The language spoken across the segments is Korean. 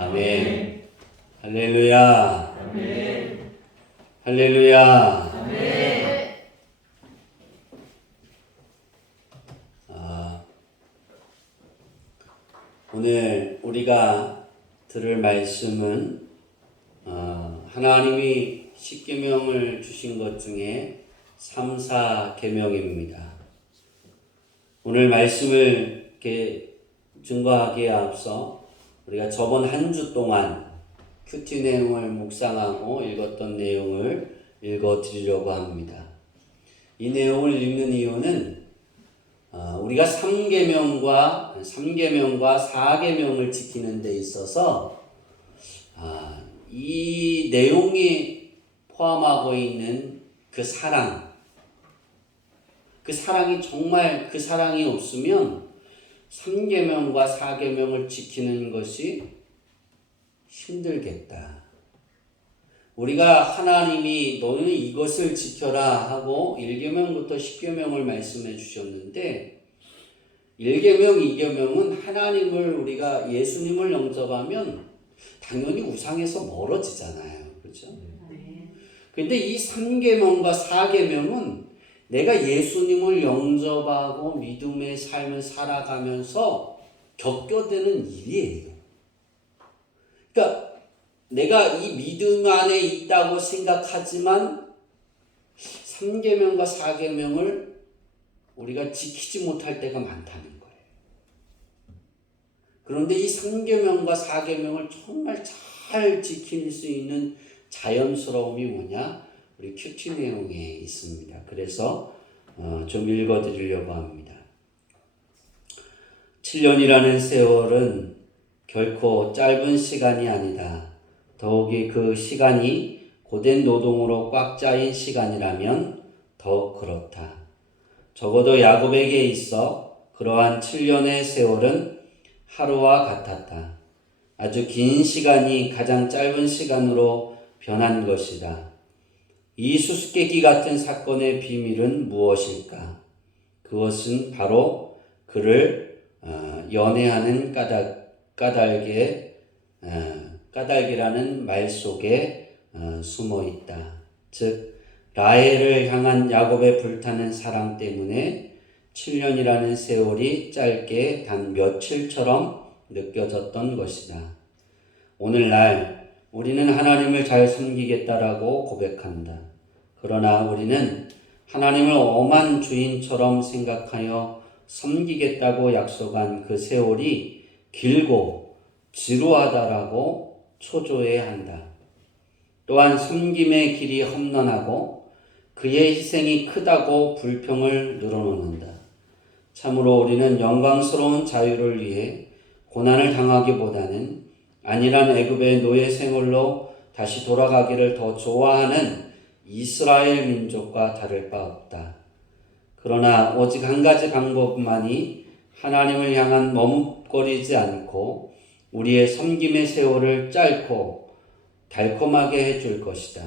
아멘. 할렐루야. 아멘. 할렐루야. 아멘. 오늘 우리가 들을 말씀은 하나님이 십계명을 주신 것 중에 3, 4계명입니다. 오늘 말씀을 증거하기에 앞서 우리가 저번 한 주 동안 큐티 내용을 묵상하고 읽었던 내용을 읽어드리려고 합니다. 이 내용을 읽는 이유는 우리가 3계명과 4계명을 지키는 데 있어서 이 내용이 포함하고 있는 그 사랑이 정말 그 사랑이 없으면 3계명과 4계명을 지키는 것이 힘들겠다. 우리가 하나님이 너는 이것을 지켜라 하고 1계명부터 10계명을 말씀해 주셨는데 1계명, 2계명은 하나님을 우리가 예수님을 영접하면 당연히 우상에서 멀어지잖아요. 그렇죠? 근데 이 3계명과 4계명은 내가 예수님을 영접하고 믿음의 삶을 살아가면서 겪어되는 일이에요. 그러니까 내가 이 믿음 안에 있다고 생각하지만 3계명과 4계명을 우리가 지키지 못할 때가 많다는 거예요. 그런데 이 3계명과 4계명을 정말 잘 지킬 수 있는 자연스러움이 뭐냐? 우리 큐티 내용에 있습니다. 그래서 좀 읽어드리려고 합니다. 7년이라는 세월은 결코 짧은 시간이 아니다. 더욱이 그 시간이 고된 노동으로 꽉 짜인 시간이라면 더욱 그렇다. 적어도 야곱에게 있어 그러한 7년의 세월은 하루와 같았다. 아주 긴 시간이 가장 짧은 시간으로 변한 것이다. 이 수수께끼 같은 사건의 비밀은 무엇일까? 그것은 바로 그를 연애하는 까닭이라는 말 속에 숨어 있다. 즉 라헬을 향한 야곱의 불타는 사랑 때문에 7년이라는 세월이 짧게 단 며칠처럼 느껴졌던 것이다. 오늘날 우리는 하나님을 잘 섬기겠다라고 고백한다. 그러나 우리는 하나님을 엄한 주인처럼 생각하여 섬기겠다고 약속한 그 세월이 길고 지루하다라고 초조해야 한다. 또한 섬김의 길이 험난하고 그의 희생이 크다고 불평을 늘어놓는다. 참으로 우리는 영광스러운 자유를 위해 고난을 당하기보다는 안일한 애굽의 노예 생활로 다시 돌아가기를 더 좋아하는 이스라엘 민족과 다를 바 없다. 그러나 오직 한 가지 방법만이 하나님을 향한 머뭇거리지 않고 우리의 섬김의 세월을 짧고 달콤하게 해줄 것이다.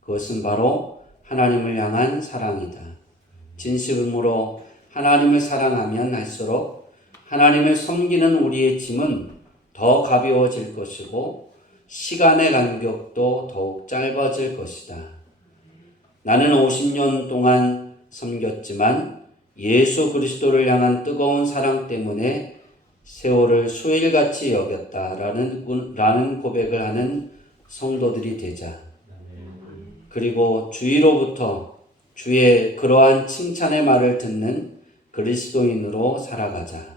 그것은 바로 하나님을 향한 사랑이다. 진심으로 하나님을 사랑하면 할수록 하나님을 섬기는 우리의 짐은 더 가벼워질 것이고 시간의 간격도 더욱 짧아질 것이다. 나는 50년 동안 섬겼지만 예수 그리스도를 향한 뜨거운 사랑 때문에 세월을 수일같이 여겼다라는 고백을 하는 성도들이 되자. 그리고 주위로부터 주의 그러한 칭찬의 말을 듣는 그리스도인으로 살아가자.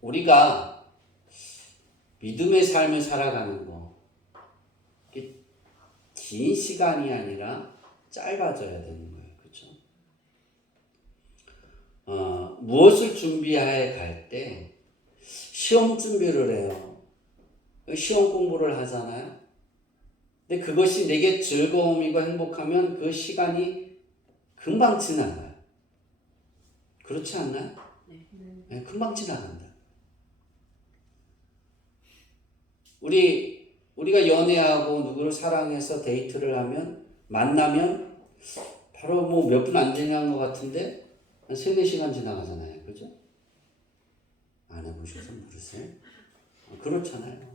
우리가 믿음의 삶을 살아가는 거, 긴 시간이 아니라 짧아져야 되는 거예요. 그렇죠? 무엇을 준비해 갈 때 시험 준비를 해요. 시험 공부를 하잖아요. 근데 그것이 내게 즐거움이고 행복하면 그 시간이 금방 지나가요. 그렇지 않나요? 네, 금방 지나간다. 우리가 연애하고 누구를 사랑해서 데이트를 하면 만나면 바로 뭐 몇 분 안 지난 것 같은데 한 3-4시간 지나가잖아요. 그죠? 안 해보셔서 모르세요? 그렇잖아요.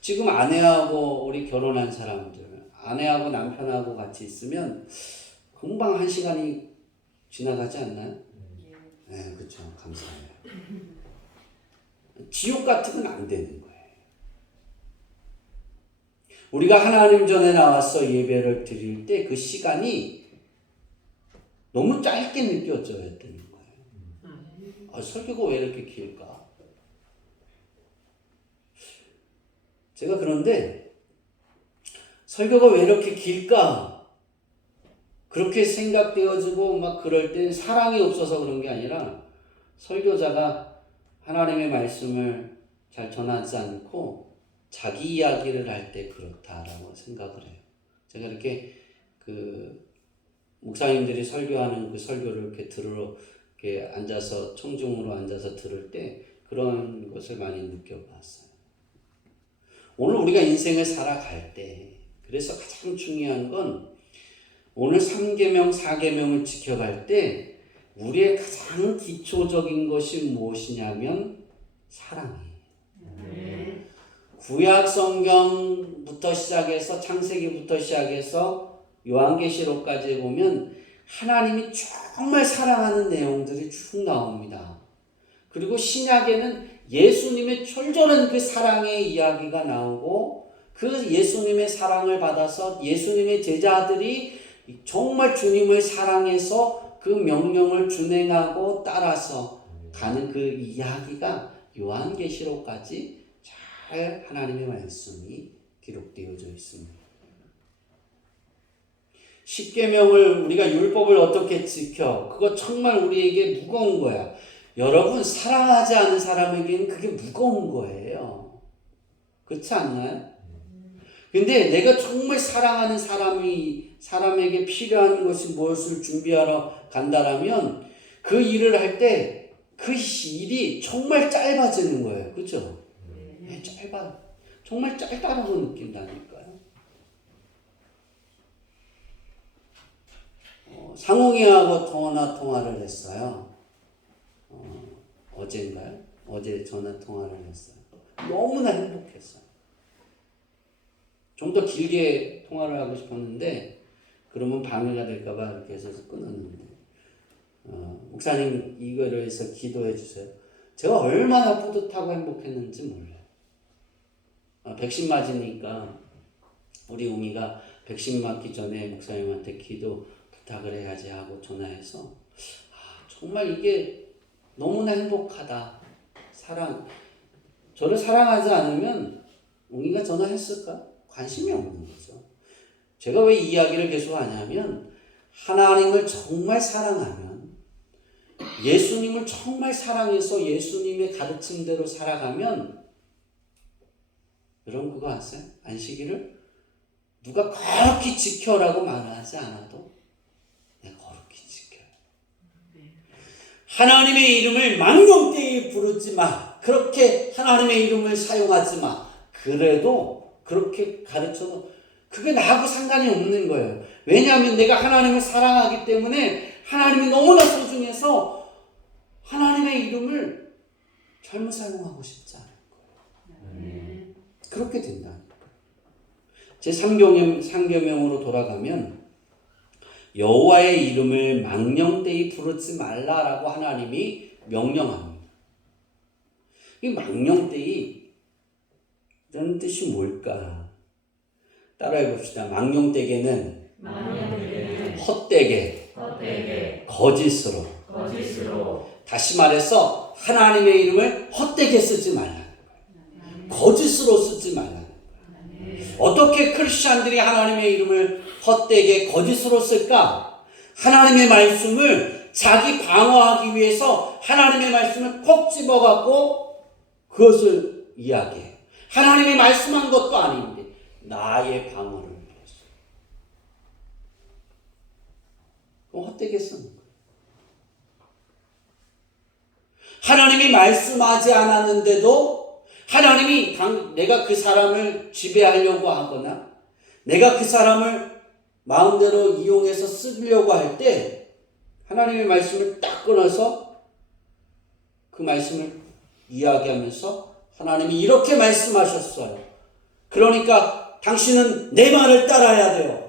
지금 아내하고 우리 결혼한 사람들, 아내하고 남편하고 같이 있으면 금방 1시간이 지나가지 않나요? 네, 그렇죠. 감사해요. 지옥 같으면 안 되는 거예요. 우리가 하나님 전에 나와서 예배를 드릴 때 그 시간이 너무 짧게 느껴져야 되는 거예요. 설교가 왜 이렇게 길까? 제가 그런데 설교가 왜 이렇게 길까? 그렇게 생각되어지고 막 그럴 땐 사랑이 없어서 그런 게 아니라 설교자가 하나님의 말씀을 잘 전하지 않고 자기 이야기를 할 때 그렇다라고 생각을 해요. 제가 이렇게 목사님들이 설교하는 그 설교를 이렇게 앉아서 청중으로 앉아서 들을 때 그런 것을 많이 느껴봤어요. 오늘 우리가 인생을 살아갈 때 그래서 가장 중요한 건 오늘 3계명, 4계명을 지켜갈 때 우리의 가장 기초적인 것이 무엇이냐면 사랑이에요. 구약 성경부터 시작해서 창세기부터 시작해서 요한계시록까지 보면 하나님이 정말 사랑하는 내용들이 쭉 나옵니다. 그리고 신약에는 예수님의 철저한 그 사랑의 이야기가 나오고 그 예수님의 사랑을 받아서 예수님의 제자들이 정말 주님을 사랑해서 그 명령을 준행하고 따라서 가는 그 이야기가 요한계시록까지 잘 하나님의 말씀이 기록되어져 있습니다. 십계명을 우리가 율법을 어떻게 지켜? 그거 정말 우리에게 무거운 거야. 여러분 사랑하지 않은 사람에게는 그게 무거운 거예요. 그렇지 않나요? 근데 내가 정말 사랑하는 사람에게 필요한 것이 무엇을 준비하러 간다라면 그 일을 할 때 그 일이 정말 짧아지는 거예요. 그렇죠? 네, 정말 짧다라고 느낀다니까요. 상홍이하고 통화를 했어요. 어제인가요? 어제 전화 통화를 했어요. 너무나 행복했어요. 좀 더 길게 통화를 하고 싶었는데 그러면 방해가 될까봐 이렇게 해서 끊었는데 목사님 이거를 해서 기도해 주세요. 제가 얼마나 뿌듯하고 행복했는지 몰라요. 백신 맞으니까 우리 우미가 백신 맞기 전에 목사님한테 기도 부탁을 해야지 하고 전화해서 정말 이게 너무나 행복하다. 저를 사랑하지 않으면 웅이가 전화했을까? 관심이 없는 거죠. 제가 왜 이 이야기를 계속 하냐면 하나님을 정말 사랑하면 예수님을 정말 사랑해서 예수님의 가르침대로 살아가면 여러분 그거 아세요? 안식일을 누가 거룩히 지켜라고 말하지 않아도 내가 거룩히 지켜요. 하나님의 이름을 망령되이 부르지 마. 그렇게 하나님의 이름을 사용하지 마. 그래도 그렇게 가르쳐도 그게 나하고 상관이 없는 거예요. 왜냐하면 내가 하나님을 사랑하기 때문에 하나님이 너무나 소중해서 하나님의 이름을 잘못 사용하고 싶지 않은 거예요. 그렇게 된다니까. 제 3계명으로 돌아가면 여호와의 이름을 망령되이 부르지 말라라고 하나님이 명령합니다. 이 망령되이 이런 뜻이 뭘까? 따라해 봅시다. 망령되게는 헛되게 거짓으로 다시 말해서 하나님의 이름을 헛되게 쓰지 말라는 거예요. 거짓으로 쓰지 말라는 거예요. 어떻게 크리스찬들이 하나님의 이름을 헛되게 거짓으로 쓸까? 하나님의 말씀을 자기 방어하기 위해서 하나님의 말씀을 콕 집어갖고 그것을 이야기해요. 하나님이 말씀한 것도 아닌데 나의 방어를 위해서. 그럼 헛되게 쓰는 거예요. 하나님이 말씀하지 않았는데도 하나님이 내가 그 사람을 지배하려고 하거나 내가 그 사람을 마음대로 이용해서 쓰려고 할 때 하나님의 말씀을 딱 끊어서 그 말씀을 이야기하면서 하나님이 이렇게 말씀하셨어요. 그러니까 당신은 내 말을 따라야 돼요.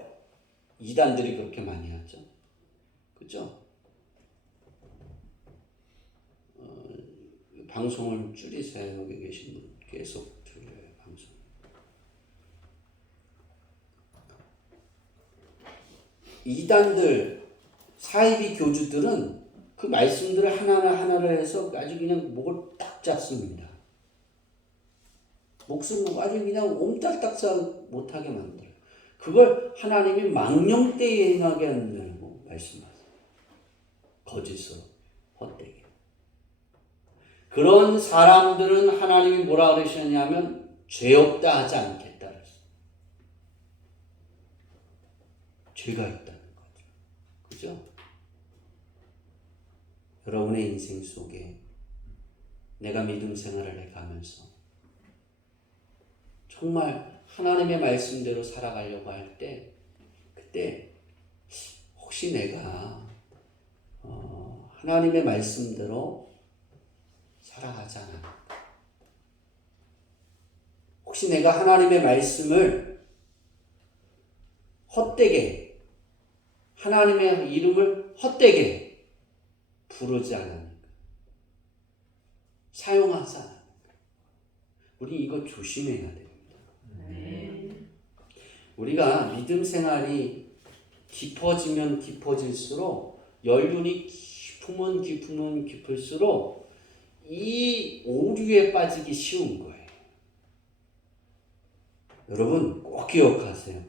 이단들이 그렇게 많이 하죠. 그죠? 방송을 줄이세요. 여기 계신 분 계속 들려요. 방송. 이단들, 사이비 교주들은 그 말씀들을 하나를 해서 아주 그냥 목을 딱 잡습니다. 목숨을 아주 그냥 옴달딱서 못하게 만들어요. 그걸 하나님이 망령되이 행하게 한다고 말씀하세요. 거짓으로, 헛되게. 그런 사람들은 하나님이 뭐라 그러셨냐면 죄 없다 하지 않겠다 그랬어요. 죄가 있다는 거죠. 그죠? 여러분의 인생 속에 내가 믿음 생활을 해가면서 정말 하나님의 말씀대로 살아가려고 할 때 그때 혹시 내가 하나님의 말씀대로 살아가지 않아? 혹시 내가 하나님의 말씀을 헛되게 하나님의 이름을 헛되게 부르지 않으니까 사용하지 않으니까 우리 이거 조심해야 됩니다. 우리가 믿음 생활이 깊어지면 깊어질수록 연륜이 깊으면 깊을수록 이 오류에 빠지기 쉬운 거예요. 여러분 꼭 기억하세요.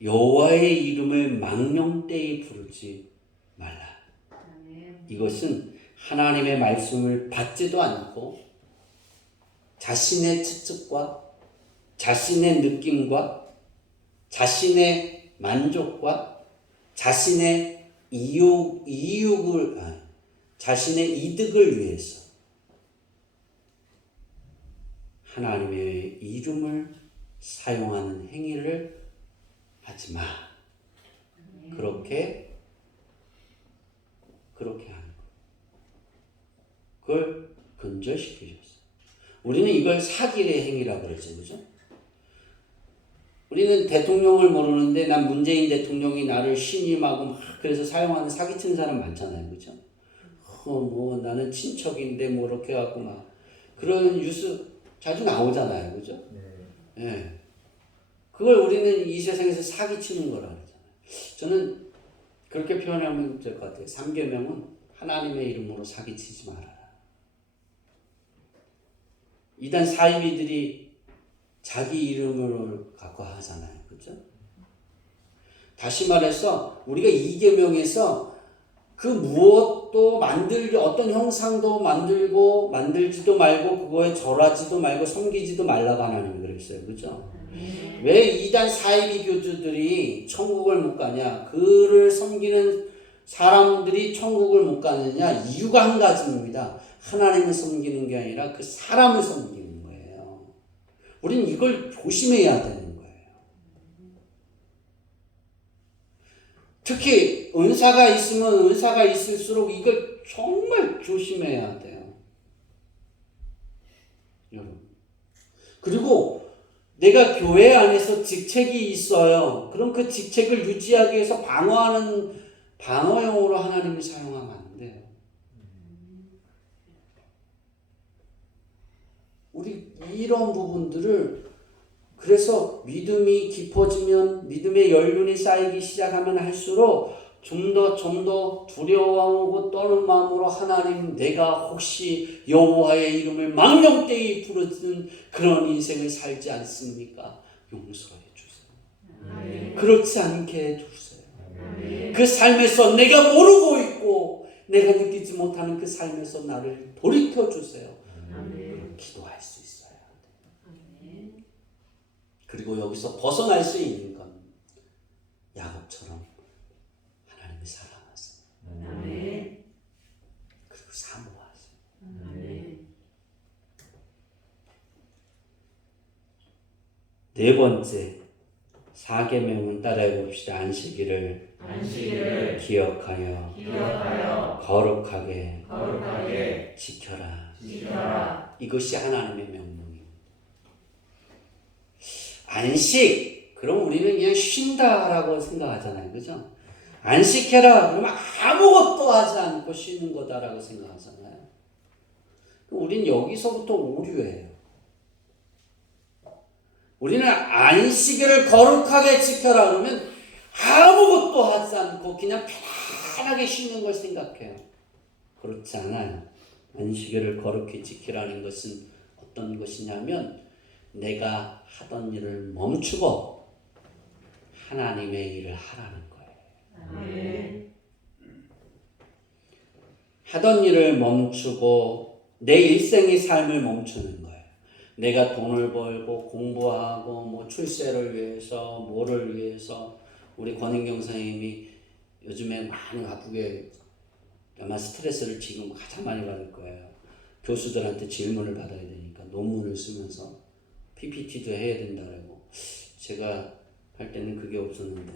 여호와의 이름을 망령되이 부르지 말라. 이것은 하나님의 말씀을 받지도 않고 자신의 추측과 자신의 느낌과 자신의 만족과 자신의 자신의 이득을 위해서 하나님의 이름을 사용하는 행위를 하지 마. 그렇게 하는 거. 그걸 근절시키셨어요. 우리는 이걸 사기의 행위라고 그러죠, 그죠? 우리는 대통령을 모르는데 난 문재인 대통령이 나를 신임하고 막 그래서 사용하는 사기치는 사람 많잖아요, 그죠? 뭐 나는 친척인데 뭐 이렇게 하고 막 그런 뉴스 자주 나오잖아요, 그죠? 네. 그걸 우리는 이 세상에서 사기치는 거라 그러잖아요. 저는 그렇게 표현하면 될 것 같아요. 3계명은 하나님의 이름으로 사기치지 말아라. 이단 사이비들이 자기 이름을 갖고 하잖아요. 그죠? 다시 말해서 우리가 2계명에서 그 무엇도 만들기 어떤 형상도 만들지도 말고 그거에 절하지도 말고 섬기지도 말라고 하나님이 그랬어요. 그죠? 왜 이단 사이비 교주들이 천국을 못 가냐? 그를 섬기는 사람들이 천국을 못 가느냐? 이유가 한 가지입니다. 하나님을 섬기는 게 아니라 그 사람을 섬기는 거예요. 우리는 이걸 조심해야 되는 거예요. 특히 은사가 있으면 은사가 있을수록 이걸 정말 조심해야 돼요. 여러분. 그리고 내가 교회 안에서 직책이 있어요. 그럼 그 직책을 유지하기 위해서 방어용으로 하나님을 사용하면 안 돼요. 우리 이런 부분들을 그래서 믿음이 깊어지면 믿음의 연륜이 쌓이기 시작하면 할수록 좀 더 두려워하고 떠는 마음으로 하나님 내가 혹시 여호와의 이름을 망령되이 부르는 그런 인생을 살지 않습니까? 용서해 주세요. 그렇지 않게 해주세요. 그 삶에서 내가 모르고 있고 내가 느끼지 못하는 그 삶에서 나를 돌이켜 주세요. 기도할 수 있어야 돼요. 그리고 여기서 벗어날 수 있는 건 야곱처럼 하나님을 사랑하세요. 그리고 사모하세요. 네 번째, 4계명은 따라해 봅시다. 안식일을 기억하여 거룩하게 지켜라. 이것이 하나님의 명령입니다. 안식, 그럼 우리는 그냥 쉰다라고 생각하잖아요. 그죠? 안식해라. 그러면 아무것도 하지 않고 쉬는 거다라고 생각하잖아요. 우린 여기서부터 오류예요. 우리는 안식일을 거룩하게 지켜라 그러면 아무것도 하지 않고 그냥 편안하게 쉬는 걸 생각해요. 그렇지 않아요. 안식일을 거룩히 지키라는 것은 어떤 것이냐면 내가 하던 일을 멈추고 하나님의 일을 하라는 거예요. 하던 일을 멈추고 내 일생의 삶을 멈추는 거예요. 내가 돈을 벌고 공부하고 뭐 출세를 위해서 뭐를 위해서 우리 권인경 선생님이 요즘에 많이 바쁘게 아마 스트레스를 지금 가장 많이 받을 거예요. 교수들한테 질문을 받아야 되니까 논문을 쓰면서 PPT도 해야 된다고. 제가 할 때는 그게 없었는데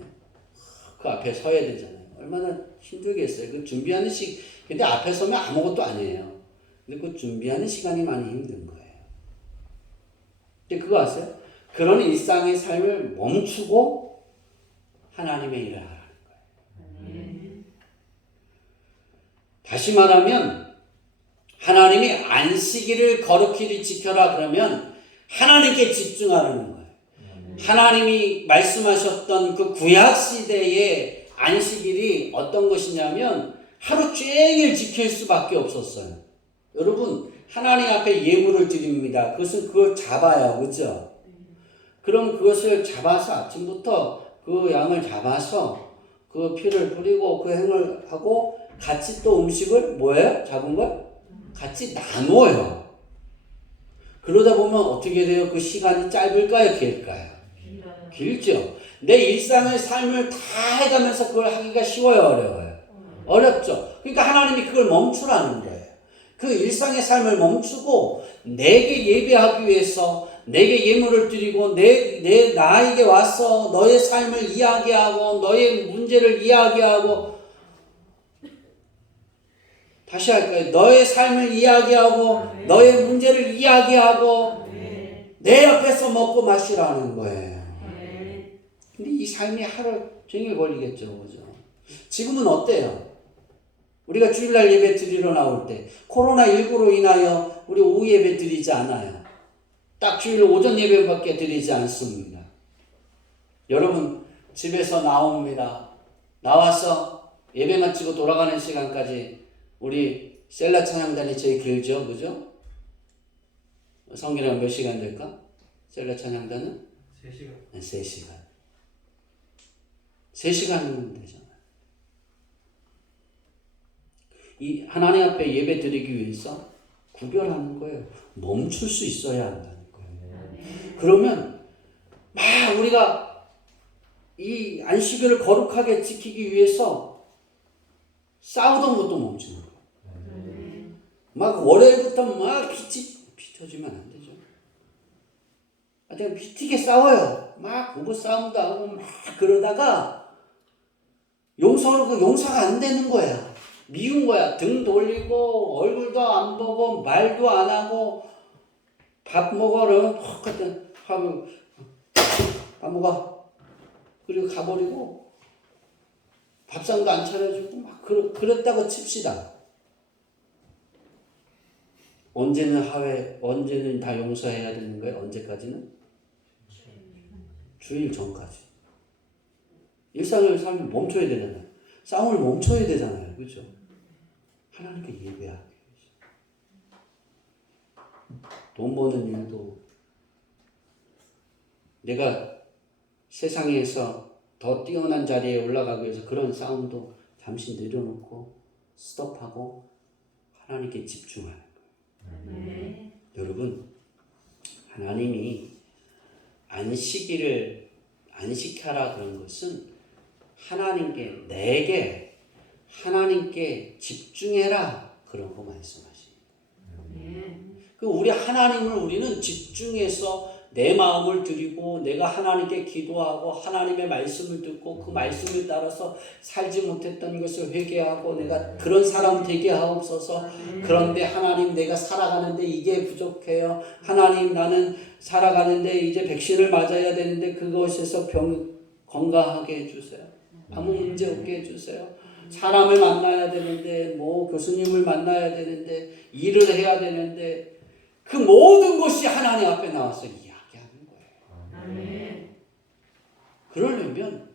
그 앞에 서야 되잖아요. 얼마나 힘들겠어요. 그 준비하는 근데 앞에 서면 아무것도 아니에요. 근데 그 준비하는 시간이 많이 힘든 거예요. 근데 그거 아세요? 그런 일상의 삶을 멈추고 하나님의 일을 하라는 거예요. 다시 말하면 하나님이 안식일을 거룩히 지켜라 그러면 하나님께 집중하라는 거예요. 하나님이 말씀하셨던 그 구약 시대의 안식일이 어떤 것이냐면 하루 종일 지킬 수밖에 없었어요. 여러분, 하나님 앞에 예물을 드립니다. 그걸 잡아요. 그죠? 그럼 그것을 잡아서 아침부터 그 양을 잡아서 그 피를 뿌리고 그 행을 하고 같이 또 음식을 뭐예요? 잡은 걸? 같이 나눠요. 그러다 보면 어떻게 돼요? 그 시간이 짧을까요? 길까요? 길죠. 내 일상의 삶을 다 해가면서 그걸 하기가 쉬워요? 어려워요? 어렵죠. 그러니까 하나님이 그걸 멈추라는 거예요. 그 일상의 삶을 멈추고 내게 예배하기 위해서 내게 예물을 드리고 나에게 와서 너의 삶을 이야기하고 너의 문제를 이야기하고 다시 할까요? 너의 삶을 이야기하고 너의 문제를 이야기하고 내 옆에서 먹고 마시라는 거예요. 근데 이 삶이 하루 종일 걸리겠죠. 그죠? 지금은 어때요? 우리가 주일날 예배 드리러 나올 때 코로나19로 인하여 우리 오후 예배 드리지 않아요. 딱 주일 오전 예배밖에 드리지 않습니다. 여러분 집에서 나옵니다. 나와서 예배 마치고 돌아가는 시간까지 우리 셀라 찬양단이 제일 길죠. 그죠? 성기랑 몇 시간 될까? 셀라 찬양단은? 3시간. 네, 3시간. 3시간이면 되잖아요. 이 하나님 앞에 예배 드리기 위해서 구별하는 거예요. 멈출 수 있어야 한다는 거예요. 그러면 막 우리가 이 안식일을 거룩하게 지키기 위해서 싸우던 것도 멈추는 거예요. 막 월요일부터 막 피 터지면 안 되죠. 하여튼 피튀게 싸워요. 막 부부 싸움도 하고 막 그러다가 용서가 안 되는 거야. 미운 거야. 등 돌리고 얼굴도 안 보고 말도 안 하고 밥 먹으러 하고 밥 먹어. 그리고 가버리고 밥상도 안 차려주고 막 그랬다고 칩시다. 언제는 다 용서해야 되는 거예요? 언제까지는? 주일 전까지. 일상을 삶을 멈춰야 되잖아요. 싸움을 멈춰야 되잖아요. 그렇죠? 하나님께 예배하기 위해서. 돈 버는 일도 내가 세상에서 더 뛰어난 자리에 올라가기 위해서 그런 싸움도 잠시 내려놓고 스톱하고 하나님께 집중하는 거예요. 여러분, 하나님이 안식하라 그런 것은 내게 하나님께 집중해라 그런 거 말씀하십니다. 우리는 집중해서 내 마음을 드리고 내가 하나님께 기도하고 하나님의 말씀을 듣고 그 말씀을 따라서 살지 못했던 것을 회개하고 내가 그런 사람 되게 하옵소서. 그런데 하나님 내가 살아가는데 이게 부족해요. 하나님 나는 살아가는데 이제 백신을 맞아야 되는데 그것에서 건강하게 해주세요. 아무 문제 없게 해주세요. 사람을 만나야 되는데 뭐 교수님을 만나야 되는데 일을 해야 되는데 그 모든 것이 하나님 앞에 나와서 이야기하는 거예요. 아멘. 그러려면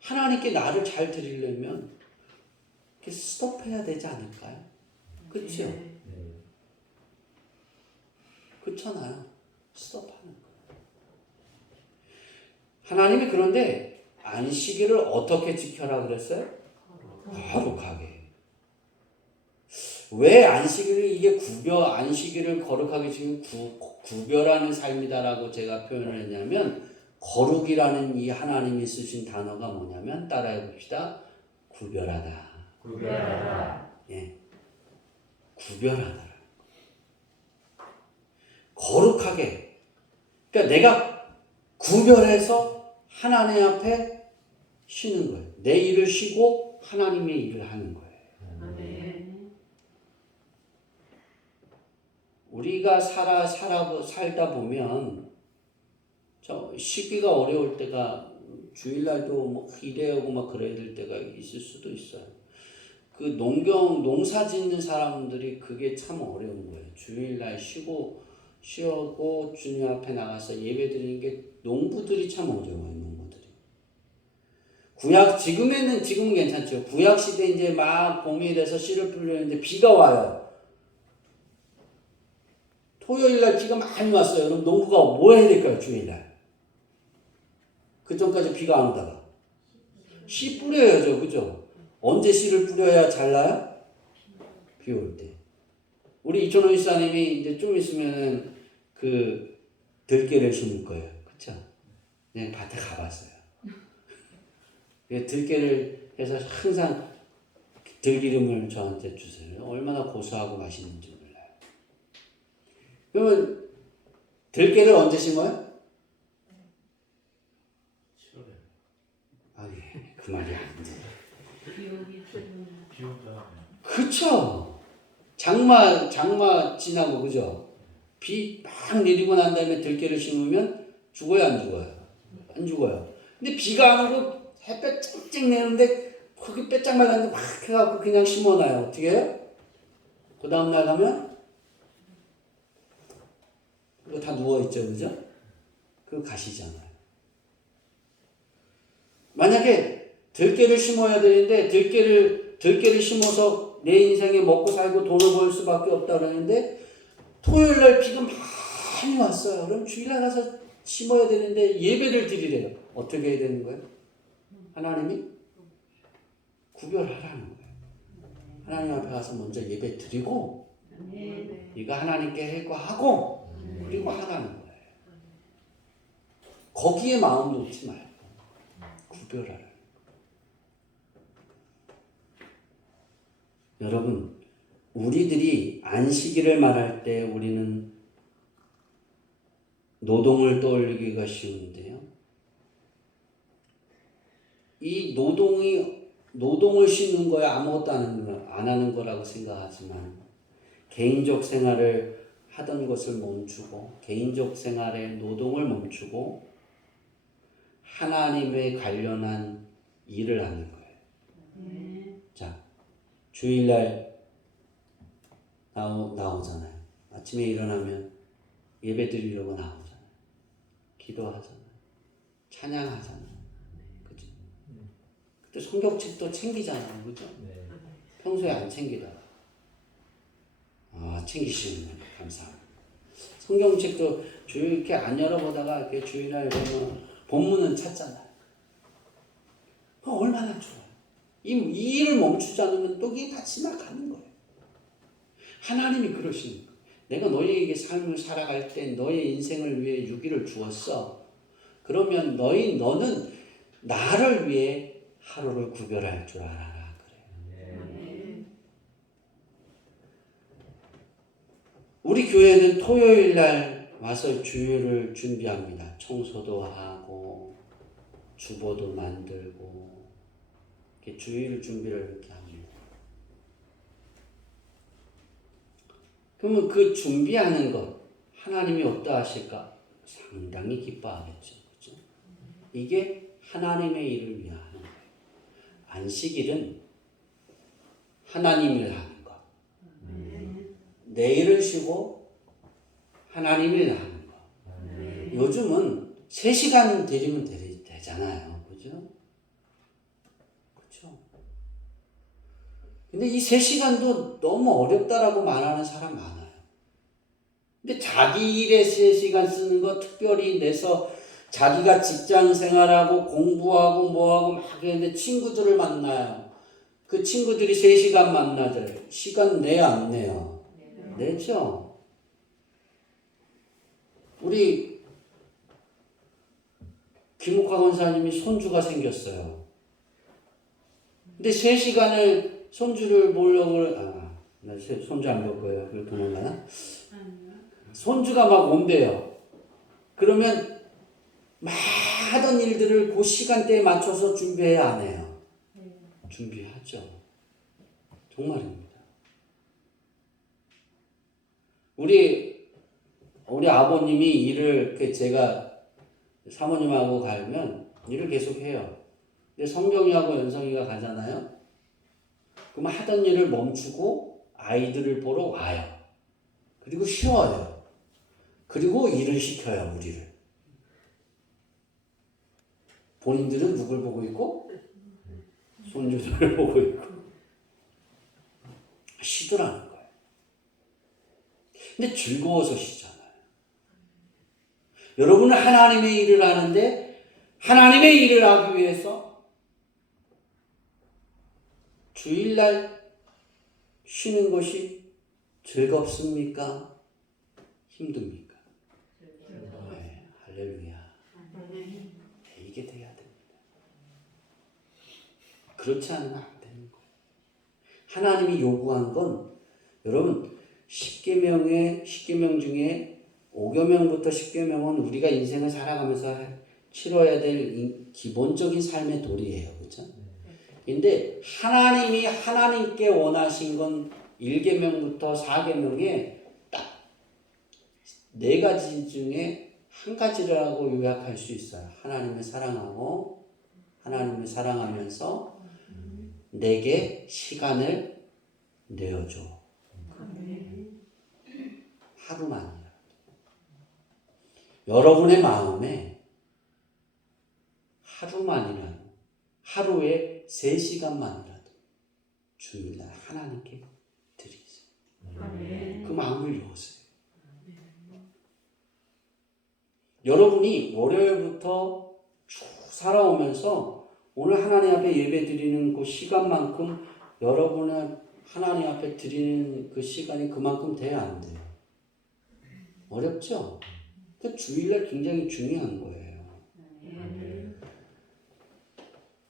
하나님께 나를 잘 드리려면 이렇게 스톱해야 되지 않을까요? 그렇죠? 그렇잖아요. 스톱하는 거예요. 하나님이 그런데 안식일을 어떻게 지켜라 그랬어요? 거룩하게. 왜 안식일을 이게 안식일을 거룩하게 지금 구별하는 삶이다라고 제가 표현을 했냐면 거룩이라는 이 하나님이 쓰신 단어가 뭐냐면 따라해 봅시다. 구별하다. 구별하다. 예. 구별하다. 거룩하게. 그러니까 내가 구별해서 하나님 앞에 쉬는 거예요. 내 일을 쉬고 하나님의 일을 하는 거예요. 아멘. 우리가 살다 보면 시기가 어려울 때가 주일날도 뭐 일해오고 막 그래야 될 때가 있을 수도 있어요. 그 농사 짓는 사람들이 그게 참 어려운 거예요. 주일날 쉬고 주님 앞에 나가서 예배 드리는 게 농부들이 참 어려워요. 농부들이. 지금은 괜찮죠. 구약 시대 이제 막 봄이 돼서 씨를 뿌리는데 비가 와요. 토요일날 비가 많이 왔어요. 그럼 농부가 뭐 해야 될까요? 주일날. 그 전까지 비가 안 오다가. 씨 뿌려야죠. 그죠? 언제 씨를 뿌려야 잘 나요? 비 올 때. 우리 이천호 이사님이 이제 좀 있으면 그 들깨를 심을 거예요. 그쵸? 그냥 밭에 가봤어요. 들깨를 해서 항상 들기름을 저한테 주세요. 얼마나 고소하고 맛있는지. 그러면 들깨를 언제 심어요? 아니 그 말이 안 돼. 그쵸? 장마 지나고 그죠? 비 막 내리고 난 다음에 들깨를 심으면 죽어요 안 죽어요? 안 죽어요. 근데 비가 안 오고 햇볕 쨍쨍 내는데 거기 빼짝 말랐는데 막 해갖고 그냥 심어놔요. 어떻게 해요? 그 다음날 가면 그거 다 누워있죠, 그죠? 그거 가시잖아요. 만약에 들깨를 심어야 되는데 들깨를 심어서 내 인생에 먹고 살고 돈을 벌 수밖에 없다 그러는데 토요일날 비가 많이 왔어요. 그럼 주일날 가서 심어야 되는데 예배를 드리래요. 어떻게 해야 되는 거예요? 하나님이 구별하라는 거예요. 하나님 앞에 가서 먼저 예배 드리고 이거 하나님께 해고하고 그리고 하라는 거예요. 거기에 마음 놓지 말고 구별하라는 거예요. 여러분, 우리들이 안식일을 말할 때 우리는 노동을 떠올리기가 쉬운데요. 이 노동을 쉬는 거에 아무것도 안 하는 거라고 생각하지만 개인적 생활을 하던 것을 멈추고 개인적 생활의 노동을 멈추고 하나님에 관련한 일을 하는 거예요. 자, 주일날 나오잖아요. 아침에 일어나면 예배 드리려고 나오잖아요. 기도하잖아요. 찬양하잖아요. 그죠? 그때 성경책도 챙기잖아요. 그죠? 평소에 안 챙기다가 챙기시는 거예요. 감사합니다. 성경책도 이렇게 안 열어보다가 이렇게 주일날 보면 본문은 찾잖아요. 얼마나 좋아요. 이 일을 멈추지 않으면 또 이게 같이 나가는 거예요. 하나님이 그러시는 거예요. 내가 너희에게 삶을 살아갈 때 너의 인생을 위해 유기를 주었어. 그러면 너는 나를 위해 하루를 구별할 줄 알아라. 그래요. 우리 교회는 토요일날 와서 주일을 준비합니다. 청소도 하고 주보도 만들고 이렇게 주일 준비를 이렇게 합니다. 그러면 그 준비하는 것 하나님이 어떠하실까? 상당히 기뻐하겠죠. 그렇죠? 이게 하나님의 일을 위하는 거예요. 안식일은 하나님을 하는 것. 내일을 쉬고 하나님을 하는 것. 요즘은 3시간 드리면 되잖아요. 그죠? 그렇죠? 근데 이 3시간도 너무 어렵다라고 말하는 사람 많아요. 근데 자기 일에 3시간 쓰는 거 특별히 내서 자기가 직장 생활하고 공부하고 뭐하고 막 하는데 친구들을 만나요. 그 친구들이 3시간 만나들 시간 내요 안 내요? 내죠. 우리 김옥화 권사님이 손주가 생겼어요. 근데 3시간을 손주를 보려고 나 손주 안 볼 거예요. 그걸 도망가나? 손주가 막 온대요. 그러면 막 하던 일들을 그 시간대에 맞춰서 준비해야 안 해요? 준비하죠. 정말입니다. 우리 아버님이 일을 제가 사모님하고 가면 일을 계속 해요. 근데 성경이하고 연성이가 가잖아요. 그럼 하던 일을 멈추고 아이들을 보러 와요. 그리고 쉬어요. 그리고 일을 시켜요, 우리를. 본인들은 누굴 보고 있고? 손주들을 보고 있고. 쉬더라는 거예요. 근데 즐거워서 쉬잖아요. 여러분은 하나님의 일을 하는데 하나님의 일을 하기 위해서 주일날 쉬는 것이 즐겁습니까? 힘듭니까? 네, 할렐루야. 네, 이게 돼야 됩니다. 그렇지 않으면 안 되는 거예요. 하나님이 요구한 건 여러분 10계명 중에 5계명부터 10계명은 우리가 인생을 살아가면서 치러야 될 기본적인 삶의 도리예요. 그렇죠? 근데 하나님이 하나님께 원하신 건 1계명부터 4계명에 딱 4가지 중에 한 가지라고 요약할 수 있어요. 하나님을 사랑하고 하나님을 사랑하면서 내게 시간을 내어줘. 하루만이라도. 여러분의 마음에 하루만이라도 하루에 3시간만이라도 주일날 하나님께 드리세요. 그 마음을 여세요. 여러분이 월요일부터 쭉 살아오면서 오늘 하나님 앞에 예배 드리는 그 시간만큼 여러분은 하나님 앞에 드리는 그 시간이 그만큼 돼야 안 돼요. 어렵죠? 그 주일날 굉장히 중요한 거예요.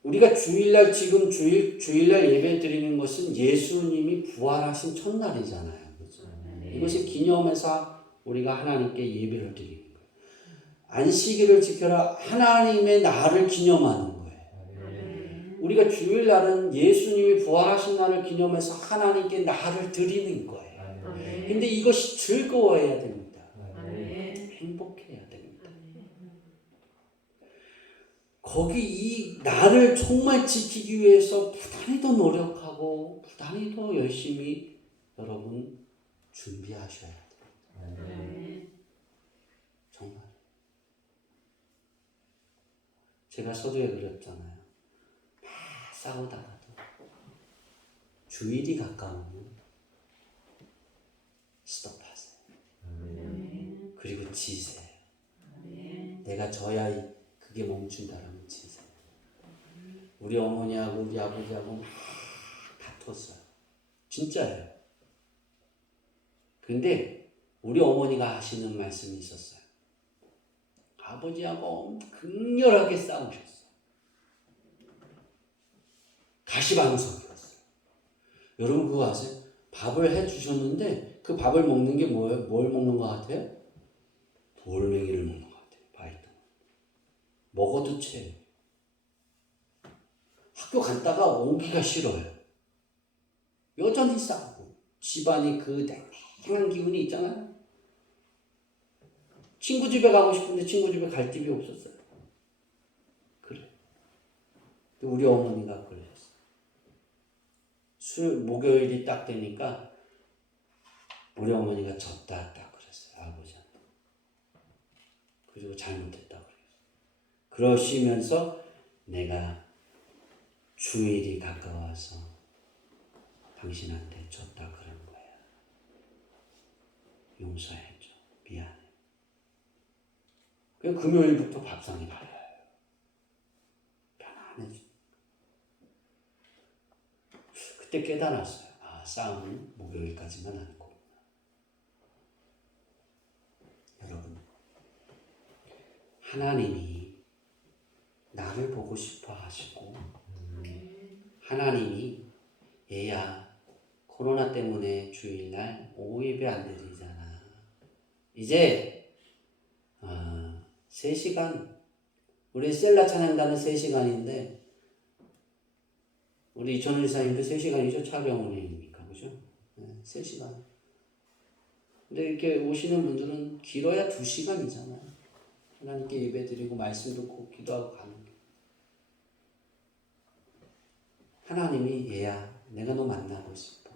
우리가 주일날 지금 주일날 예배 드리는 것은 예수님이 부활하신 첫날이잖아요. 그렇죠? 이것을 기념해서 우리가 하나님께 예배를 드리는 거예요. 안식일을 지켜라 하나님의 날을 기념하는 거예요. 우리가 주일날은 예수님이 부활하신 날을 기념해서 하나님께 날을 드리는 거예요. 근데 이것이 즐거워야 됩니다. 행복해야 됩니다. 거기 이 날을 정말 지키기 위해서 부단히 더 노력하고 부단히 더 열심히 여러분 준비하셔야 돼요. 정말. 제가 서두에 그렸잖아요. 막 싸우다가도 주일이 가까우면 스톱하세요. 그리고 지세요. 내가 져야 그게 멈춘다라면 지세요. 우리 어머니하고 우리 아버지하고 막 다퉜어요. 진짜예요. 근데 우리 어머니가 하시는 말씀이 있었어요. 아버지하고 극렬하게 싸우셨어요. 가시방석이었어요. 여러분 그거 아세요? 밥을 해주셨는데 그 밥을 먹는 게 뭐예요? 뭘 먹는 것 같아요? 돌멩이를 먹는 것 같아요. 바이든. 먹어도 채. 학교 갔다가 오기가 싫어요. 여전히 싸우고 집안이 그 냉랭한 기운이 있잖아요. 친구 집에 가고 싶은데 친구 집에 갈 집이 없었어요. 그래. 우리 어머니가 그러셨어요. 목요일이 딱 되니까 우리 어머니가 졌다 딱 그랬어요. 아버지한테. 그리고 잘못했다 그랬어요. 그러시면서 내가 주일이 가까워서 당신한테 졌다 그런 거야. 용서해줘. 미안해. 그 금요일부터 밥상이 달라요. 편안해져. 그때 깨달았어요. 아, 싸움은 목요일까지만 하는 거구나. 여러분, 하나님이 나를 보고 싶어 하시고 하나님이 얘야 코로나 때문에 주일날 오후 예배 안 드리잖아. 이제 3시간 우리 셀라 찬양단은 3시간인데 우리 이천원 이사님도 3시간이죠. 차병 운행이니까 그죠? 3시간. 근데 이렇게 오시는 분들은 길어야 2시간이잖아요. 하나님께 예배 드리고 말씀 듣고 기도하고 가는 게. 하나님이 얘야 내가 너 만나고 싶어.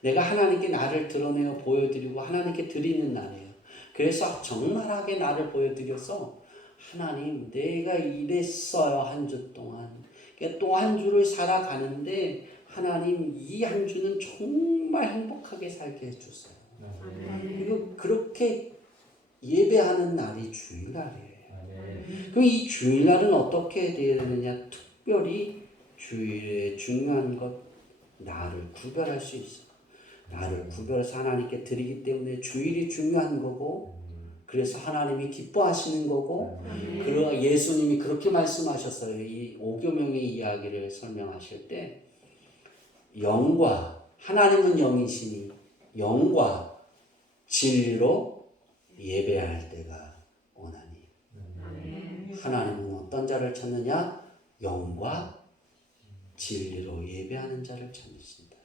내가 하나님께 나를 드러내어 보여드리고 하나님께 드리는 날이에요. 그래서 정말하게 나를 보여드려서 하나님 내가 이랬어요 한 주 동안. 또 한 주를 살아가는데 하나님 이 한 주는 정말 행복하게 살게 해주세요. 그리고 그렇게 예배하는 날이 주일날이에요. 그럼 이 주일날은 어떻게 되어야 되느냐? 특별히 주일에 중요한 것 나를 구별할 수 있어. 나를 구별해서 하나님께 드리기 때문에 주일이 중요한 거고 그래서 하나님이 기뻐하시는 거고 그리고 예수님이 그렇게 말씀하셨어요. 이 오교명의 이야기를 설명하실 때 영과 하나님은 영이시니 영과 진리로 예배할 때가 오나니 하나님은 어떤 자를 찾느냐? 영과 진리로 예배하는 자를 찾으신다.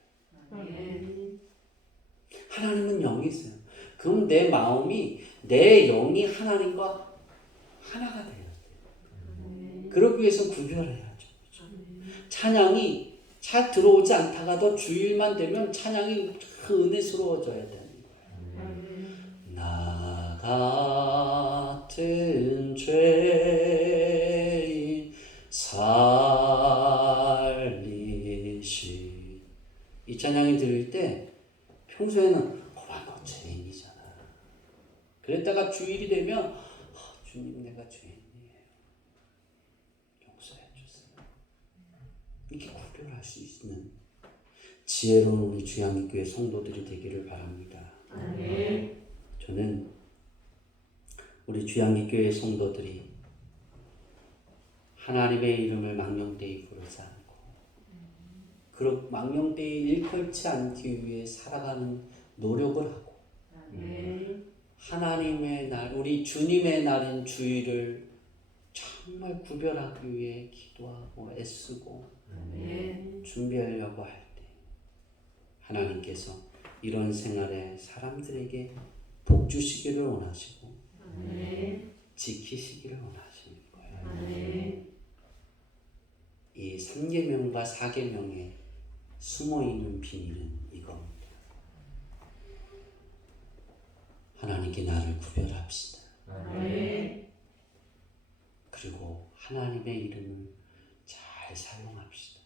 하나님은 영이세요. 그럼 내 마음이 내 영이 하나님과 하나가 돼야 돼요. 그러기 위해서 구별해야죠. 찬양이 잘 들어오지 않다가도 주일만 되면 찬양이 은혜스러워져야 되는 거예요. 나 같은 죄인 살리시 이 찬양이 들을 때 평소에는 너 죄인이잖아. 그랬다가 주일이 되면 주님 내가 죄인이에요. 용서해 주세요. 이렇게 구별할 수 있는 지혜로운 우리 주양교회 성도들이 되기를 바랍니다. 저는 우리 주양교회 성도들이 하나님의 이름을 망령되이 부르지 않고 그 망령되이 일컬지 않기 위해 살아가는 노력을 하고 하나님의 날, 우리 주님의 날인 주일을 정말 구별하기 위해 기도하고 애쓰고 준비하려고 할 때 하나님께서 이런 생활에 사람들에게 복 주시기를 원하시고 지키시기를 원하시는 거예요. 이 3계명과 4계명에 숨어있는 비밀은 이겁니다. 하나님께 나를 구별합시다. 그리고 하나님의 이름을 잘 사용합시다.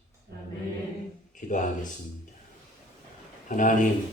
기도하겠습니다. 하나님